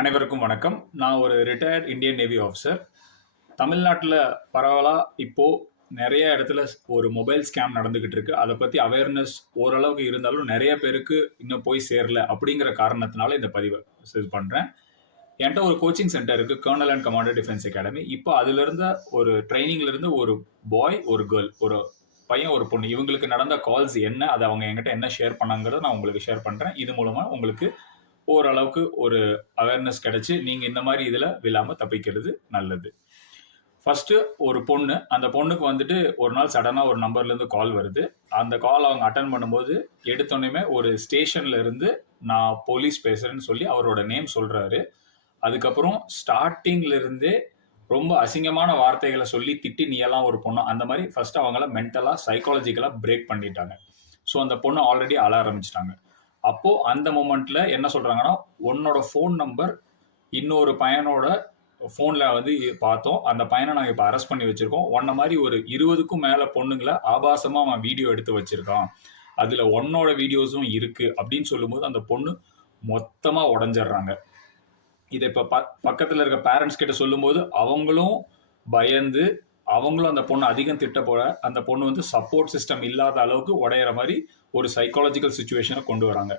அனைவருக்கும் வணக்கம். நான் ஒரு ரிட்டையர்ட் இந்தியன் நேவி ஆஃபீஸர் தமிழ்நாட்டில் பரவலாக இப்போது நிறைய இடத்துல ஒரு மொபைல் ஸ்கேம் நடந்துக்கிட்டு இருக்கு. அதை பற்றி அவேர்னஸ் ஓரளவுக்கு இருந்தாலும் நிறைய பேருக்கு இன்னும் போய் சேரல அப்படிங்கிற காரணத்தினால இந்த பதிவை இது பண்ணுறேன் என்கிட்ட ஒரு கோச்சிங் சென்டர் இருக்குது colonel and commander defence academy இப்போ அதுலேருந்து ஒரு ட்ரைனிங்லேருந்து ஒரு பாய் ஒரு கேர்ள் ஒரு பையன் ஒரு பொண்ணு இவங்களுக்கு நடந்த கால்ஸ் என்ன அதை அவங்க என்கிட்ட என்ன ஷேர் பண்ணாங்கிறத நான் உங்களுக்கு ஷேர் பண்ணுறேன் இது மூலமாக உங்களுக்கு ஓரளவுக்கு ஒரு அவேர்னஸ் கிடைச்சி நீங்கள் இந்த மாதிரி இதில் விழாமல் தப்பிக்கிறது நல்லது. ஃபஸ்ட்டு ஒரு பொண்ணு அந்த பொண்ணுக்கு வந்துட்டு ஒரு நாள் சடனாக ஒரு நம்பர்லேருந்து கால் வருது. அந்த கால் அவங்க அட்டன் பண்ணும்போது எடுத்தோடனே ஒரு ஸ்டேஷன்ல இருந்து நான் போலீஸ் பேசுகிறேன்னு சொல்லி அவரோட நேம் சொல்கிறாரு அதுக்கப்புறம் ஸ்டார்டிங்ல இருந்தே ரொம்ப அசிங்கமான வார்த்தைகளை சொல்லி திட்டி நீ எல்லாம் ஒரு பொண்ணு? அந்த மாதிரி ஃபர்ஸ்ட் அவங்கள மென்டலாக சைக்காலஜிக்கலாக பிரேக் பண்ணிட்டாங்க. ஸோ அந்த பொண்ணு ஆல்ரெடி அழ ஆரம்பிச்சிட்டாங்க. அப்போ அந்த மூமெண்ட்ல என்ன சொல்றாங்கன்னா உன்னோட ஃபோன் நம்பர் இன்னொரு பையனோட ஃபோனில் வந்து பார்த்தோம். அந்த பையனை நாங்கள் இப்போ அரெஸ்ட் பண்ணி வச்சுருக்கோம். ஒன்றை மாதிரி ஒரு இருபதுக்கும் மேலே பொண்ணுங்களை ஆபாசமாக அவன் வீடியோ எடுத்து வச்சுருக்கான். அதில் ஒன்னோட வீடியோஸும் இருக்குது அப்படின்னு சொல்லும்போது அந்த பொண்ணு மொத்தமாக உடஞ்சிடுறாங்க. இதை இப்போ ப பக்கத்தில் இருக்க பேரண்ட்ஸ் கிட்ட சொல்லும்போது அவங்களும் பயந்து அவங்களும் அந்த பொண்ணு அதிகம் திட்ட போல அந்த பொண்ணு வந்து சப்போர்ட் சிஸ்டம் இல்லாத அளவுக்கு உடையிற மாதிரி ஒரு சைக்காலஜிக்கல் சுச்சுவேஷனை கொண்டு வராங்க.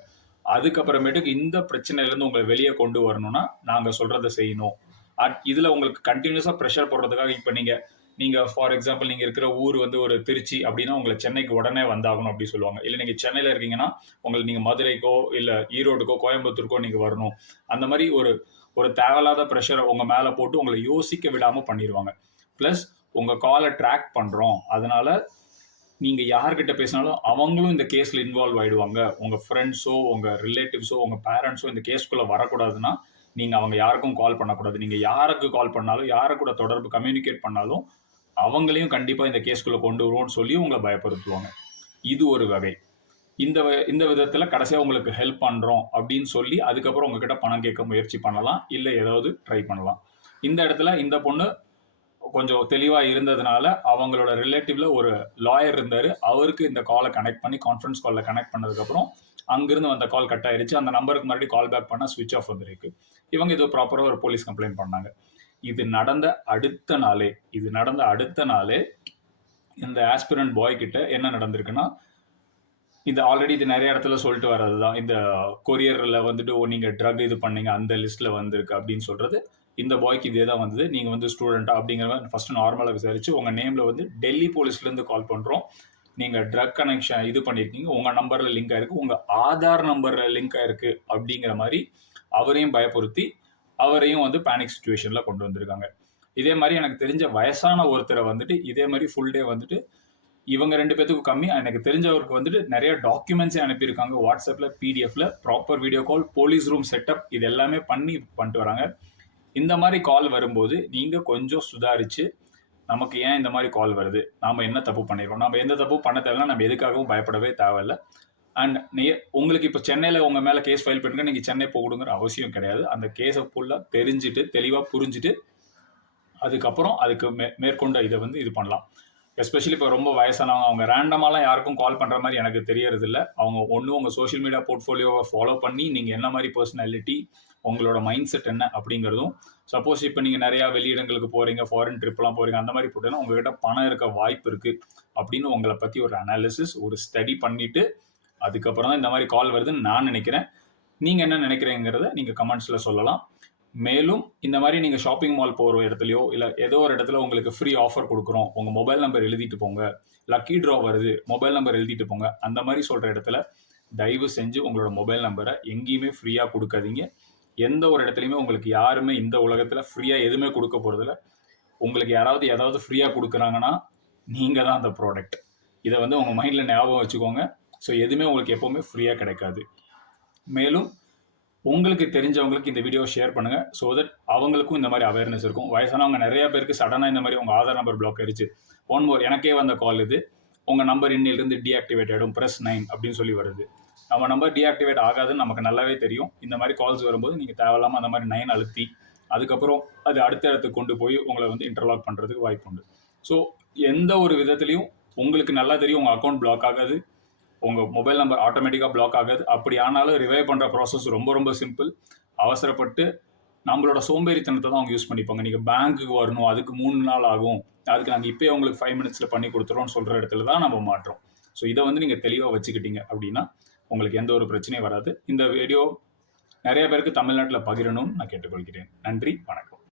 அதுக்கப்புறமேட்டுக்கு இந்த பிரச்சனையிலேருந்து உங்களை வெளியே கொண்டு வரணும்னா நாங்கள் சொல்கிறத செய்யணும். அட் இதில் உங்களுக்கு கண்டினியூஸாக ப்ரெஷர் போடுறதுக்காக இப்போ நீங்கள் நீங்கள் ஃபார் எக்ஸாம்பிள் நீங்கள் இருக்கிற ஊர் வந்து ஒரு திருச்சி அப்படின்னா உங்களை சென்னைக்கு உடனே வந்தாகணும் அப்படி சொல்லுவாங்க. இல்லை நீங்கள் சென்னையில் இருக்கீங்கன்னா உங்களை நீங்கள் மதுரைக்கோ இல்லை ஈரோடுக்கோ கோயம்புத்தூருக்கோ நீங்கள் வரணும். அந்த மாதிரி ஒரு ஒரு தேவையில்லாத ப்ரெஷரை உங்கள் மேலே போட்டு உங்களை யோசிக்க விடாமல் பண்ணிடுவாங்க ப்ளஸ் உங்கள் காலை ட்ராக் பண்ணுறோம் அதனால் நீங்கள் யார்கிட்ட பேசினாலும் அவங்களும் இந்த கேஸில் இன்வால்வ் ஆகிடுவாங்க உங்கள் ஃப்ரெண்ட்ஸோ உங்கள் ரிலேட்டிவ்ஸோ உங்கள் பேரண்ட்ஸோ இந்த கேஸ்க்குள்ளே வரக்கூடாதுன்னா நீங்கள் அவங்க யாருக்கும் கால் பண்ணக்கூடாது. நீங்கள் யாருக்கு கால் பண்ணாலும் யாரை கூட தொடர்பு கம்யூனிகேட் பண்ணாலும் அவங்களையும் கண்டிப்பாக இந்த கேஸ்க்குள்ளே கொண்டு வருவோம்னு சொல்லி உங்களை பயப்படுத்துவாங்க. இது ஒரு வகை. இந்த இந்த விதத்தில் கடைசியாக உங்களுக்கு ஹெல்ப் பண்ணுறோம் அப்படின்னு சொல்லி அதுக்கப்புறம் உங்ககிட்ட பணம் கேட்க முயற்சி பண்ணலாம். இல்லை ஏதாவது ட்ரை பண்ணலாம். இந்த இடத்துல இந்த பொண்ணு கொஞ்சம் தெளிவாக இருந்ததுனால அவங்களோட ரிலேட்டிவ்ல ஒரு லாயர் இருந்தார். அவருக்கு இந்த காலை கனெக்ட் பண்ணி கான்ஃபரன்ஸ் காலில் கனெக்ட் பண்ணதுக்கப்புறம் அங்கிருந்து அந்த கால் கட் ஆயிருச்சு. அந்த நம்பருக்கு மறுபடியும் கால் பேக் பண்ணால் சுவிட்ச் ஆஃப் வந்துருக்கு. இவங்க இது ப்ராப்பராக ஒரு போலீஸ் கம்ப்ளைண்ட் பண்ணாங்க. இது நடந்த அடுத்த நாளே இது நடந்த அடுத்த நாளே இந்த ஆஸ்பிரண்ட் பாய் கிட்ட என்ன நடந்திருக்குன்னா இது ஆல்ரெடி இது நிறைய இடத்துல சொல்லிட்டு வர்றது தான் இந்த கொரியரில் வந்துட்டு ஓ நீங்கள் ட்ரக் இது பண்ணீங்க. அந்த லிஸ்ட்டில் வந்திருக்கு. அப்படின்னு சொல்கிறது இந்த பாய்க்கு இதே தான் வந்தது. நீங்கள் வந்து ஸ்டூடெண்ட்டா அப்படிங்கிற மாதிரி ஃபஸ்ட்டு நார்மலாக விசாரிச்சு உங்கள் நேமில் வந்து டெல்லி போலீஸ்லேருந்து கால் பண்ணுறோம் நீங்கள் ட்ரக் கனெக்ஷன் இது பண்ணியிருக்கீங்க உங்கள் நம்பரில் லிங்க் ஆயிருக்கு. உங்கள் ஆதார் நம்பரில் லிங்க் ஆயிருக்கு அப்படிங்கிற மாதிரி அவரையும் பயப்படுத்தி அவரையும் வந்து பேனிக் சுச்சுவேஷனில் கொண்டு வந்திருக்காங்க. இதே மாதிரி எனக்கு தெரிஞ்ச வயசான ஒருத்தரை வந்துட்டு இதே மாதிரி ஃபுல் டே வந்துட்டு இவங்க ரெண்டு பேத்துக்கும் கம்மி. எனக்கு தெரிஞ்சவருக்கு வந்துட்டு நிறைய டாக்குமெண்ட்ஸே அனுப்பியிருக்காங்க. வாட்ஸ்அப்பில் பிடிஎஃப்ல proper video call police room setup இது எல்லாமே பண்ணி பண்ணிட்டு வராங்க. இந்த மாதிரி கால் வரும்போது நீங்கள் கொஞ்சம் சுதாரித்து நமக்கு ஏன் இந்த மாதிரி கால் வருது? நாம் என்ன தப்பு பண்ணிடுறோம் நம்ம எந்த தப்பு பண்ண தேவையில்ல நம்ம எதுக்காகவும் பயப்படவே தேவையில்ல. அண்ட் நீ உங்களுக்கு இப்போ சென்னையில் உங்கள் மேலே கேஸ் ஃபைல் பண்ணுங்க நீங்கள் சென்னை போகணுங்கிற அவசியம் கிடையாது. அந்த கேஸை ஃபுல்லாக தெரிஞ்சுட்டு தெளிவாக புரிஞ்சுட்டு அதுக்கப்புறம் அதுக்கு மே மேற்கொண்ட இதை வந்து இது பண்ணலாம். எஸ்பெஷலி இப்போ ரொம்ப வயசானவங்க அவங்க ரேண்டமாலாம் யாருக்கும் கால் பண்ணுற மாதிரி எனக்கு தெரியறதில்ல. அவங்க ஒன்று உங்கள் சோஷியல் மீடியா போர்ட்ஃபோலியோவை ஃபாலோ பண்ணி நீங்கள் என்ன மாதிரி பர்சனாலிட்டி உங்களோட மைண்ட் செட் என்ன அப்படிங்கிறதும் சப்போஸ் இப்போ நீங்கள் நிறையா வெளியிடங்களுக்கு போகிறீங்க ஃபாரின் ட்ரிப்லாம் போகிறீங்க அந்த மாதிரி போட்டீங்கன்னா உங்ககிட்ட பணம் இருக்க வாய்ப்பு இருக்குது அப்படின்னு உங்களை பற்றி ஒரு அனாலிசிஸ் ஒரு ஸ்டடி பண்ணிவிட்டு அதுக்கப்புறம் தான் இந்த மாதிரி கால் வருதுன்னு நான் நினைக்கிறேன். நீங்கள் என்ன நினைக்கிறீங்கிறத நீங்கள் கமெண்ட்ஸில் சொல்லலாம். மேலும் இந்த மாதிரி நீங்கள் ஷாப்பிங் மால் போகிற இடத்துலையோ இல்லை ஏதோ ஒரு இடத்துல உங்களுக்கு ஃப்ரீ ஆஃபர் கொடுக்குறோம் உங்கள் மொபைல் நம்பர் எழுதிட்டு போங்க. லக்கி ட்ரா வருது மொபைல் நம்பர் எழுதிட்டு போங்க. அந்த மாதிரி சொல்கிற இடத்துல தயவு செஞ்சு உங்களோட மொபைல் நம்பரை எங்கேயுமே ஃப்ரீயாக கொடுக்காதீங்க. எந்த ஒரு இடத்துலையுமே உங்களுக்கு யாருமே இந்த உலகத்தில் ஃப்ரீயாக எதுவுமே கொடுக்க போகிறதில்ல உங்களுக்கு யாராவது ஏதாவது ஃப்ரீயாக கொடுக்குறாங்கன்னா நீங்கள் தான் அந்த ப்ராடக்ட் இதை வந்து உங்கள் மைண்டில் ஞாபகம் வச்சுக்கோங்க. ஸோ எதுவுமே உங்களுக்கு எப்போவுமே ஃப்ரீயாக கிடைக்காது. மேலும் உங்களுக்கு தெரிஞ்சவங்களுக்கு இந்த வீடியோ ஷேர் பண்ணுங்க. ஸோ தட் அவங்களுக்கும் இந்த மாதிரி அவேர்னஸ் இருக்கும். வயசானவங்க நிறைய பேருக்கு சடனாக இந்த மாதிரி உங்கள் ஆதார் நம்பர் பிளாக் ஆயிடுச்சு ஒன் மோர் எனக்கே வந்த கால் இது. உங்கள் நம்பர் இன்னிலிருந்து டீஆக்டிவேட் ஆகிடும் ப்ரெஸ் நைன் அப்படின்னு சொல்லி வருது. நம்ம நம்பர் டீஆக்டிவேட் ஆகாதுன்னு நமக்கு நல்லாவே தெரியும். இந்த மாதிரி கால்ஸ் வரும்போது நீங்கள் தேவையில்லாமல் அந்த மாதிரி நைன் அழுத்தி அதுக்கப்புறம் அது அடுத்த இடத்துக்கு கொண்டு போய் உங்களை வந்து இன்டர்லாக் பண்ணுறதுக்கு வாய்ப்பு உண்டு. ஸோ எந்த ஒரு விதத்துலையும் உங்களுக்கு நல்லா தெரியும். உங்கள் அக்கௌண்ட் பிளாக் ஆகாது. உங்கள் மொபைல் நம்பர் ஆட்டோமேட்டிக்காக பிளாக் ஆகாது. அப்படி ஆனாலும் ரிவைவ் பண்ணுற ப்ராசஸ் ரொம்ப ரொம்ப சிம்பிள் அவசரப்பட்டு நம்மளோட சோம்பேறித்தனத்தை தான் அவங்க யூஸ் பண்ணிப்பாங்க. நீங்கள் பேங்க்குக்கு வரணும் அதுக்கு மூணு நாள் ஆகும். அதுக்கு நாங்கள் இப்போயே உங்களுக்கு ஃபைவ் மினிட்ஸில் பண்ணி கொடுத்துருவோம்னு சொல்கிற இடத்துல தான் நம்ம மாற்றோம். ஸோ இதை வந்து நீங்கள் தெளிவாக வச்சுக்கிட்டீங்க அப்படின்னா உங்களுக்கு எந்த ஒரு பிரச்சனையும் வராது. இந்த வீடியோ நிறைய பேருக்கு தமிழ்நாட்டில் பகிரணும்னு நான் கேட்டுக்கொள்கிறேன். நன்றி வணக்கம்.